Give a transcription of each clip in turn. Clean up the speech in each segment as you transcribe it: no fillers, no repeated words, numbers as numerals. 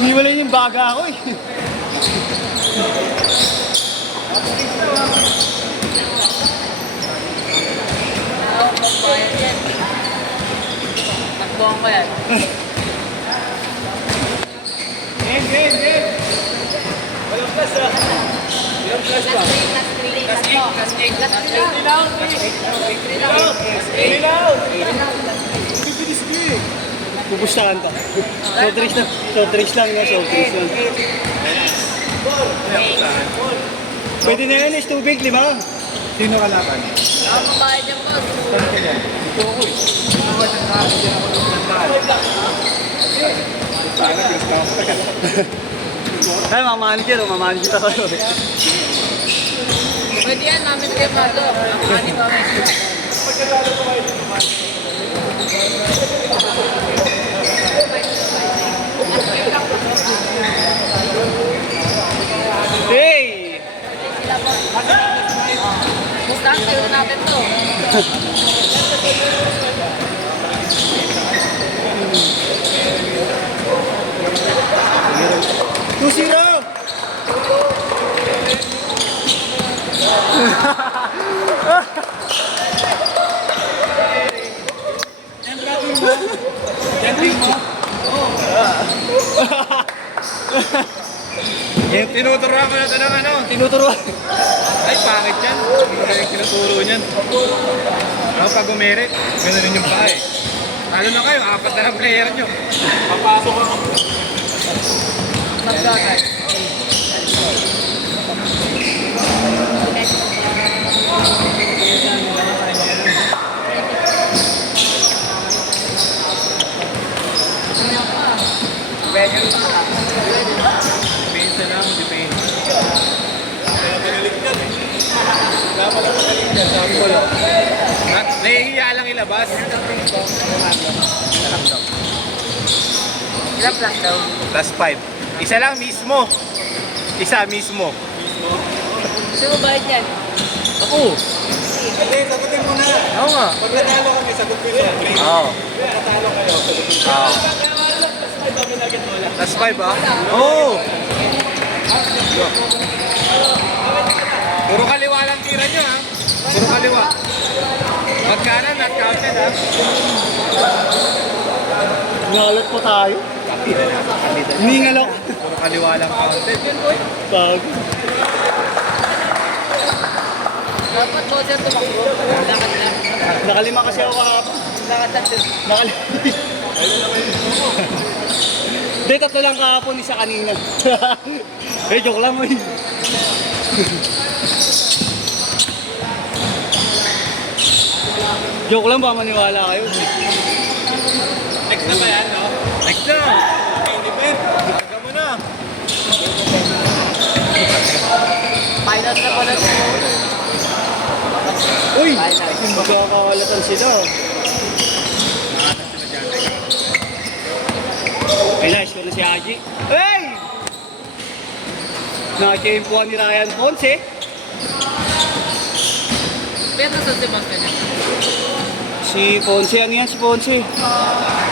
Iniwala yung baga ako eh. Ako magbayad yan. Takbuhan ko yan. Game. Walang plus ah. Walang plus ba? Last 8. Bibilis ko eh. Pupustahan ka. Short race lang. Short race lang. Pwede na yan, is tubig, 5. Sino kalaban? Ako magbayad yan, boss. Saan ka yan? Ito ako eh. Ay, mamanager ako. Pwede yan, namin kayo pa ito. Ako ani namin. Hey! Sila po. Basta kayo natin to. 2-0! Tinuturuan ko na ito ng ano. Tinuturuan. Ay, pangit yan. Hindi ka yung tinuturo niyan. Ako pag umirit, gano'n rin yung paa eh. Lalo na kayo, 4 na ng player nyo. Papasok ako. Magsakay. Depensa lang, depensa. Kaya pinalig yan eh. Kaya pala pinalig yan, sabi ko lang. Nahihiya lang ilabas. Ilang plus daw? Plus 5. Isa lang mismo. Isa mismo. Gusto mo bayad yan? Ako. Hindi, sagutin mo na. Oo nga. Pag natalo kami, sagot ko yun. Oo. Pag natalo kayo, sagot ko yun. Oo. Plus 5 ah? Oo. Puro kaliwa lang tira nyo ha. Puro kaliwa. Pag kanan, not counted ha. Ngalot po tayo. Hiningal ako. Puro kaliwa lang counted. Bago. Dapat ko dyan tumakbo. Lakad lang. Nakalima kasi ako kahapon. Lakad lang dyan. Nakalima. Hindi, 3 lang kahapon, isa kanina. Eh, joke lang mo eh. Joke lang ba, maniwala kayo? Next na ba yan, no? Next na! Independ! Hanggang mo na! Pilot na pala ito. Uy! Magkakalatan sila. Ay, nice ko na si Haji. Hey! Nakakimpuan ni Ryan Ponce. Pero sa si Boss na Si Ponce, ano yan si Ponce?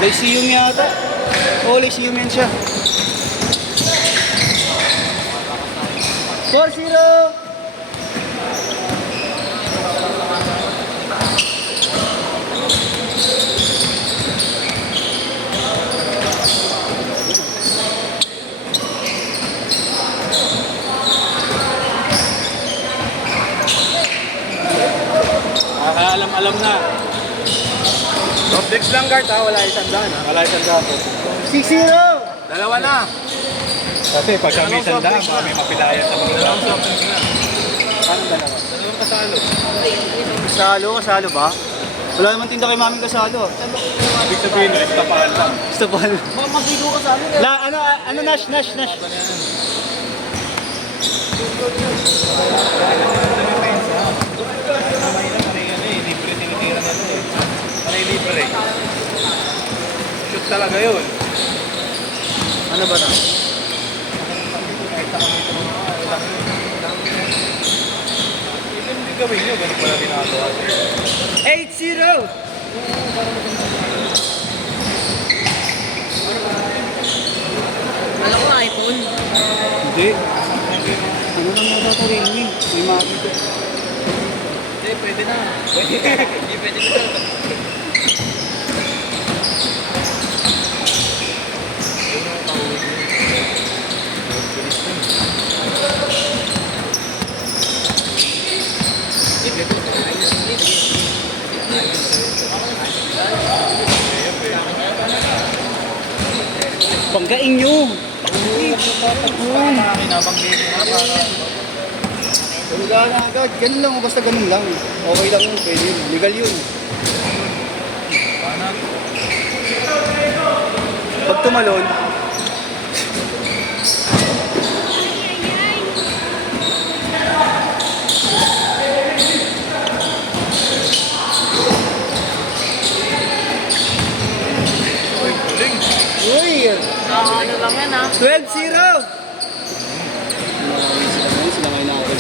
Lyceum yata. Oo, Lyceum yan siya. 4-0! Alam na. Objects lang guard ha, wala isang daan ha. Wala isang daan po. 6-0! Dalawa na. Kasi pag kami isang daan, may mapilayan sa mga daan. Paano dalawa? Dalawang kasalo. Kasalo ba? Wala naman tinda kay Mami Kasalo. Ibig sabihin, istapahan lang. Gusto pa ano? Masigo ka sa amin. Ano, Nash. Libre tinitira na ito eh. Panay libre. Shoot talaga yun. Ano ba na? Hindi gawin nyo, ganun pala ginagawa. 8-0! Hindi. Ano lang nata ito rin, May mati ko. Hindi, pwede na. Hindi pwede na. Panggain nyo. Wala na agad. Ganun lang, basta ganun lang. Okay lang yun, pwede yun. Legal yun. Pag tumalon, uy! Ano lang yan, ha? 12-0! Sila ngayon natin.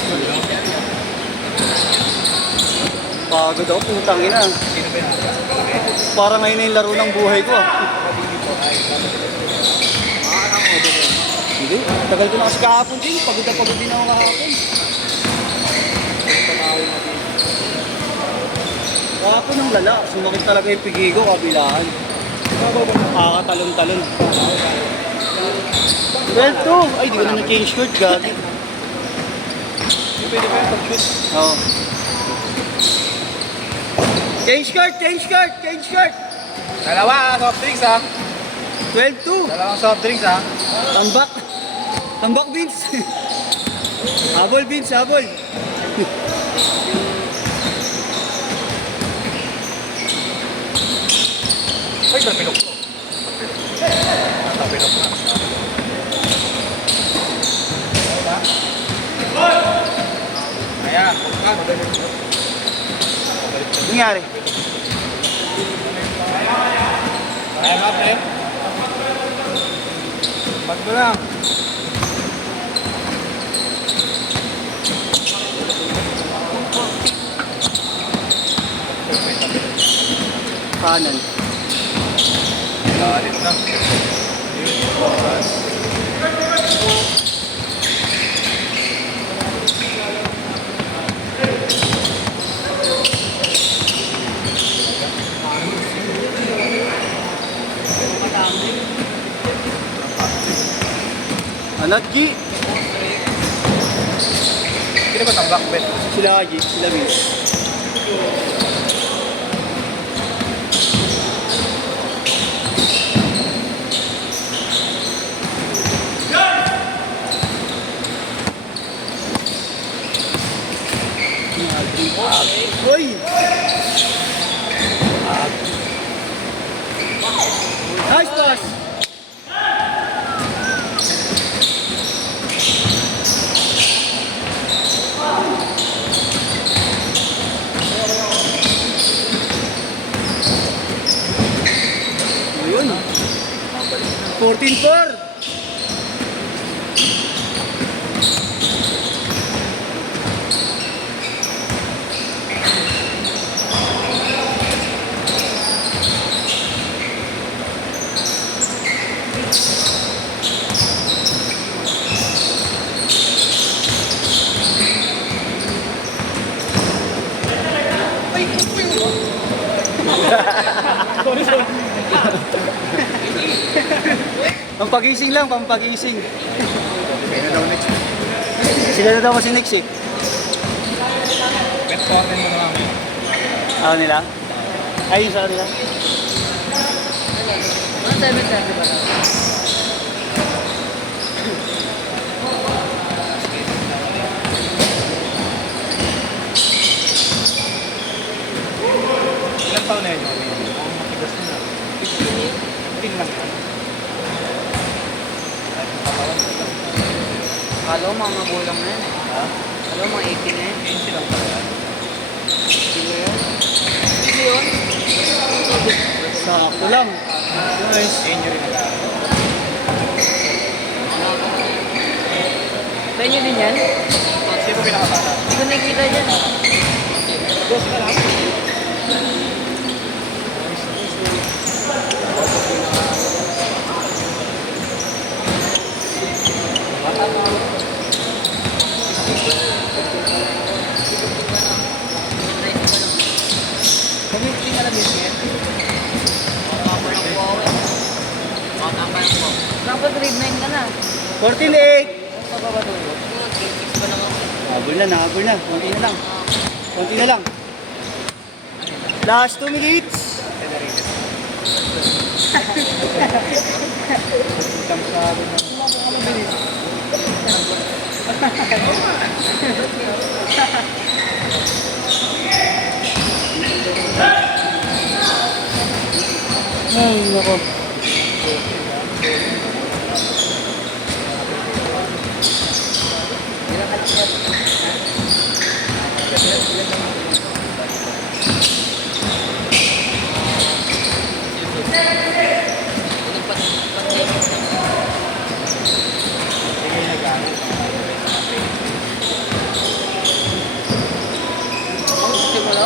Pagod ako, putang ina. Parang ngayon na yung laro ng buhay ko ah. Hindi, tagal ko na kasi kahapon din. Pagod na pagod din ako kahapon. Kahapon ang lala. Sumakit talaga yung pigi ko, kabilaan. Talon-talon. 12-2! Ay, di ko na na-change court, gagi. Pwede ba yung pag-shoot? Oo. Change court! Dalawa, soft drinks ha. 12-2! Dalawang soft drinks ha. Tambak Vince! Habol Vince, habol! Ay, napilok ko. Napilok na. Ayan, Nangyari? ayan nga, pre. Ba't mo lang? Kanan. Galit na. Anat G! Sino ba tambak, Ben? Sila G, sila Vince. Uy! Nice pass! Ayun. 14-4. Pampagising lang, pampagising. Sino daw next? Sila na daw kasi next eh. Bet 14 mo na lang. Ano nila? Ayun sa kanila. Ano 7:30 ba? Ilang taon na yun? Ang matigas na. 15 lang. Kala ko mga magulang na yan eh. Ha? Kala ko mga 18 na yan. 15 lang pala yan. Sino yan? Sino yun? Sakto lang. Nice. Injury na lang. Sa inyo din yan? Sino pinakabata? Hindi ko nakikita dyan. Dos ka lang. Bata pa. grade 9 ka na. 14-8. Ano pa ba tulog? Grade 6 pa naman. Habol na, habol na. Konti na lang. Konti na lang. Last 2 minutes. Ay, nako.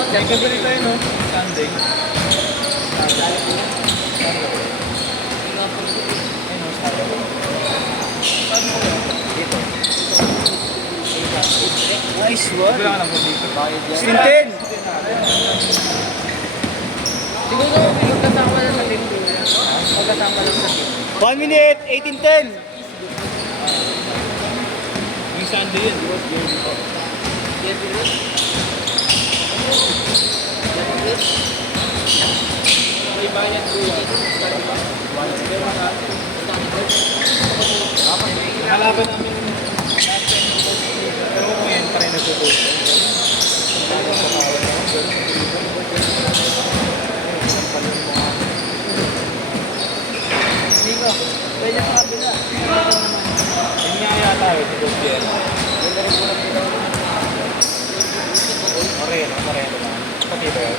May gabi tayo, no? Sunday. Nice Wala one. ka lang po dito. 16-10. Siguro, magkasama lang sa team. Magkasama lang sa team. 1 minute, 18-10. Yung Sunday yun, bro. Yan, Virus. Yan, Virus. May bayad ko yan. Nakalaban namin last time ng coach. Pero ngayon pa rin nagtutuloy. Dito. Pwede sa kabila. Yun nga yata eh, si Coach Jer. Moreno lang. Pati ba yun?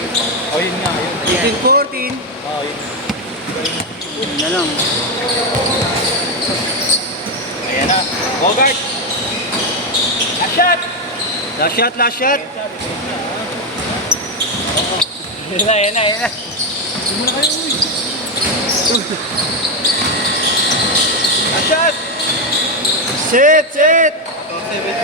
Oh, yun nga, yun. 18-14. Oh, yun. Yun na lang. Ayan na. Bogart! Last shot! Last shot, last shot. Ayan na, ayan na, ayan na. Last shot! Set, set.